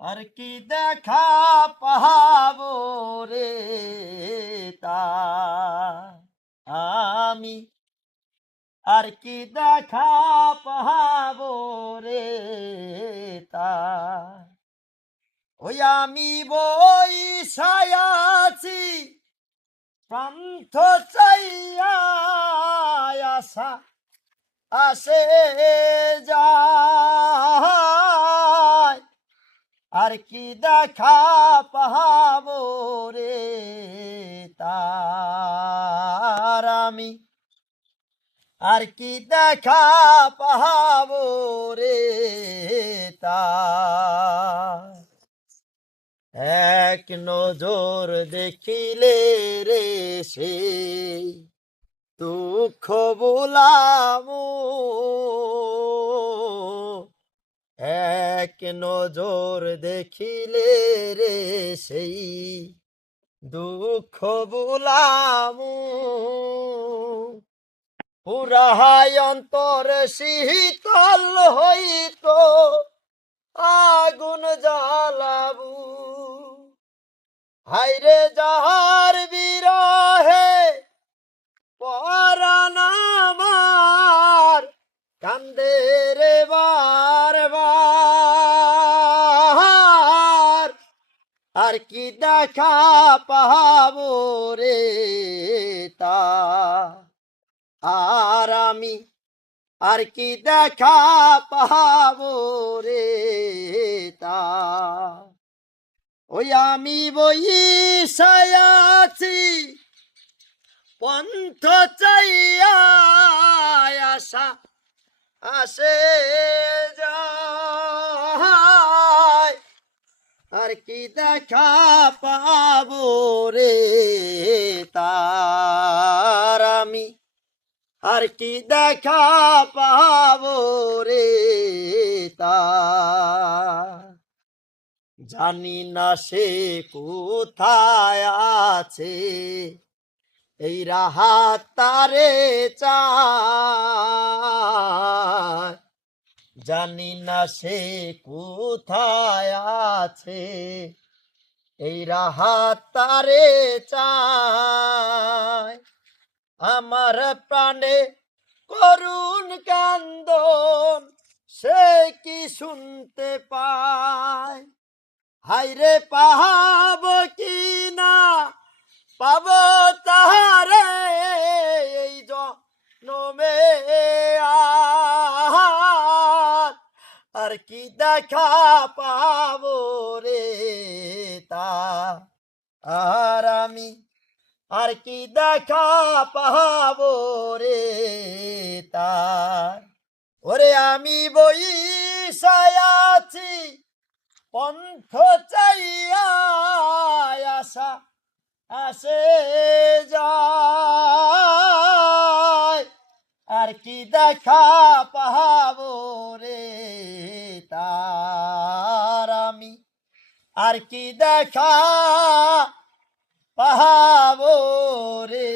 আর কি দেখা পাহাবো রে তা? আমি আর কি দেখা পাহাবো রে তা? ওই আমি বই সায়াছি প্রান্ত চাইয়া আশা আসে যায় আর কি দেখা পাহাবো রে তার আমি? আর কি দেখা পাহাবো রে তার? এক নজর দেখিলে রে সে দুঃখ বোলামো এক নজর দেখিলে রে সেই দুঃখ বোলামু পুরাহায় অন্তর শীতল হইত, আগুন জ্বালাবু। হাইরে যাহার বিরহে পরাণ আমার, কান্দে আর কি দেখা পাবো রে তা? আর আমি আর কি দেখা পাবো রে তা? ওই আমি বই সায়াছি পন্থ চাইয়া আশা আসে আর কি দেখা পাবো রে তার আমি? আর কি দেখা পাবো রে তার? জানি না সে কোথায় আছে, এই রাহাত তারে চায় জানি না সে কোথায় আছে। এই রাহাত তারে চায়। আমার প্রাণে করুণ কান্দন, সে কি শুনতে পায়? হাইরে পাহাব কি না পাব তাহারে? আর কি দেখা পাবো রে তা? আর আমি আর কি দেখা পাবো রে তার ওরে আমি বই সায়াছি পন্থ চাইয়া আশা, আসে যায়। আর কি দেখা পাবো আর কি দেখা পাহাবো রে?